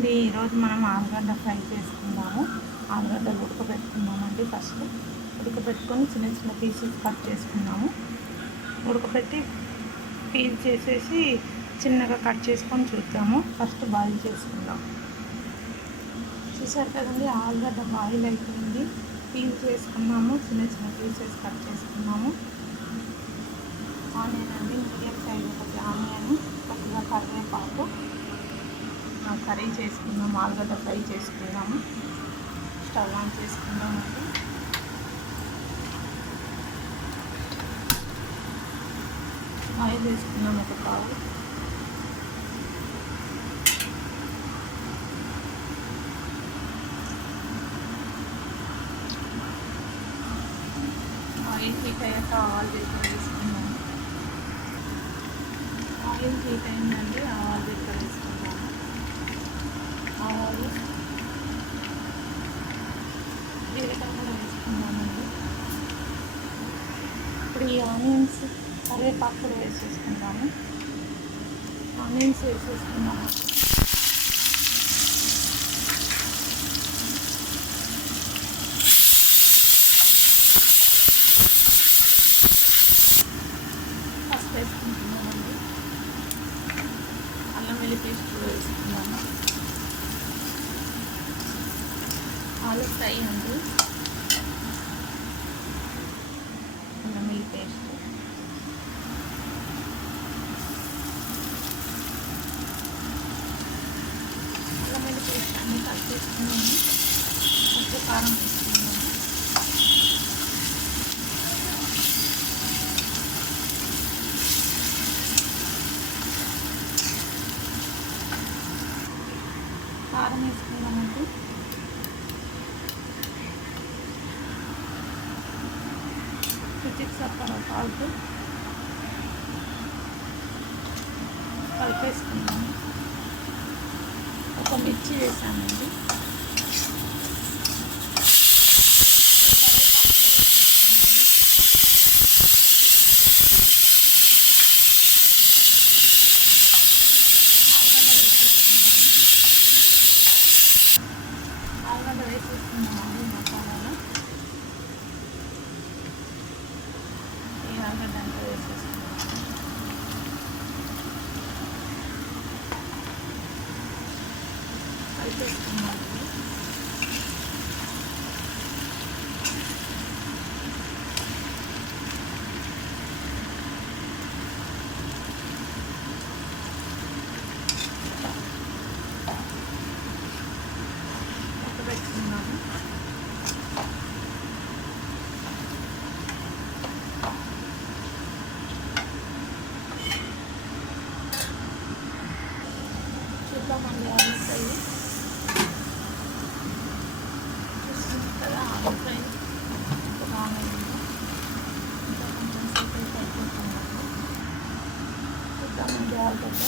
అండి, ఈరోజు మనం ఆలుగడ్డ ఫ్రై చేసుకుందాము. ఆలుగడ్డలు ఉడకబెట్టుకుందామండి. ఫస్ట్ ఉడకబెట్టుకొని చిన్న చిన్న పీసెస్ కట్ చేసుకుందాము. ఉడకబెట్టి పీల్ చేసేసి చిన్నగా కట్ చేసుకొని చూద్దాము. ఫస్ట్ బాయిల్ చేసుకుందాం. చూసారు కదండి, ఆలుగడ్డ బాయిల్ అయిపోయింది. పీల్ చేసుకున్నాము, చిన్న చిన్న పీసెస్ కట్ చేసుకున్నాము. ఆనియన్ అండి, మీడియం సైజ్ ఒకటి ఆనియన్, కొద్దిగా కరివేపాకు. కర్రీ చేసుకుందాము, ఆలుగడ్డ ఫ్రై చేసుకుందాము. స్టవ్ ఆన్ చేసుకుందామండి. ఆయిల్ వేసుకుందాం ఒక పావు. ఆయిల్ హీట్ అయ్యాక ఆవాలు వేసుకుందాము. ఆయిల్ హీట్ అయిందండి, ఆవాలు వేసుకుందాము. ఆవాలు జీలకర్ర కూడా వేసుకుందామండి. ఇప్పుడు ఈ ఆనియన్స్, కరివేపాకు కూడా వేసేసుకుందాము. ఆనియన్స్ వేసేసుకుందాము. పసుపు వేసుకుంటున్నామండి. అల్లం వెల్లుల్లి పేస్ట్ కూడా వేసుకుందాము. ఆలు ఫ్రై అండి, అల్లం వెల్లుల్లి పేస్ట్, అల్లం వెల్లుల్లి పేస్ట్ అన్నీ కలిపేసుకున్నాము. కొంచెం కారం వేసుకున్నాము. కారం వేసుకున్నామండి. రుచికి సరిపడా సాల్ట్ కలిపేసుకున్నాము. ఒక మిర్చి వేసామండి. ఆలుగడ్డ వేసేసుకున్నామండి. మసాలాలో ఈ ఆలుగడ్డ అంతా వేసేసుకున్నాము. కలిపేసుకున్నాము. పెట్టుకున్నాము. చూద్దామండి ఆలు ఫ్రై. చూస్తుంది కదా, ఆలు ఫ్రై బాగానే ఉంది. ఇంకా కొంచెం సేపు అయిపోతుంది. చూద్దామండి ఆలుగడ్డ.